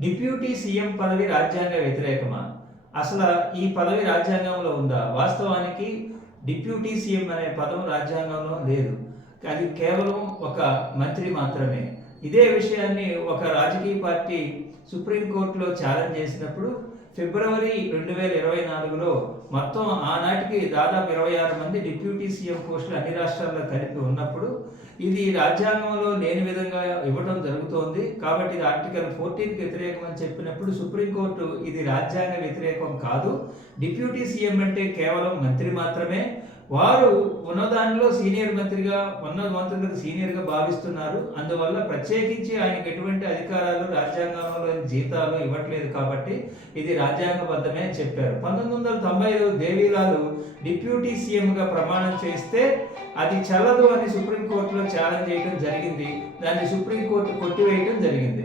Deputy CM పదవి రాజ్యాంగ వ్యతిరేకమా? అసలు ఈ పదవి రాజ్యాంగంలో ఉందా? వాస్తవానికి డిప్యూటీ సీఎం అనే పదం రాజ్యాంగంలో లేదు. అది కేవలం ఒక మంత్రి మాత్రమే. ఇదే విషయాన్ని ఒక రాజకీయ పార్టీ సుప్రీంకోర్టులో ఛాలెంజ్ చేసినప్పుడు ఫిబ్రవరి రెండు వేల ఇరవై నాలుగులో మొత్తం ఆనాటికి దాదాపు ఇరవై ఆరు మంది డిప్యూటీ సీఎం పోస్టులు అన్ని రాష్ట్రాల్లో కలిపి ఉన్నప్పుడు ఇది రాజ్యాంగంలో లేని విధంగా ఇవ్వడం జరుగుతోంది. కాబట్టి ఇది ఆర్టికల్ ఫోర్టీన్కి వ్యతిరేకం అని చెప్పినప్పుడు సుప్రీంకోర్టు ఇది రాజ్యాంగ వ్యతిరేకం కాదు. డిప్యూటీ సీఎం అంటే కేవలం మంత్రి మాత్రమే. వారు ఉన్నదానిలో సీనియర్ మంత్రిగా ఉన్న మంత్రులకు సీనియర్గా భావిస్తున్నారు. అందువల్ల ప్రత్యేకించి ఆయనకు ఎటువంటి అధికారాలు రాజ్యాంగంలో జీతాలు ఇవ్వట్లేదు కాబట్టి ఇది రాజ్యాంగబద్ధమే అని చెప్పారు. పంతొమ్మిది వందల తొంభై ఐదు దేవీలాలు డిప్యూటీ సీఎంగా ప్రమాణం చేస్తే అది చల్లదు అని సుప్రీంకోర్టులో ఛాలెంజ్ చేయడం జరిగింది. దాన్ని సుప్రీంకోర్టు కొట్టివేయడం జరిగింది.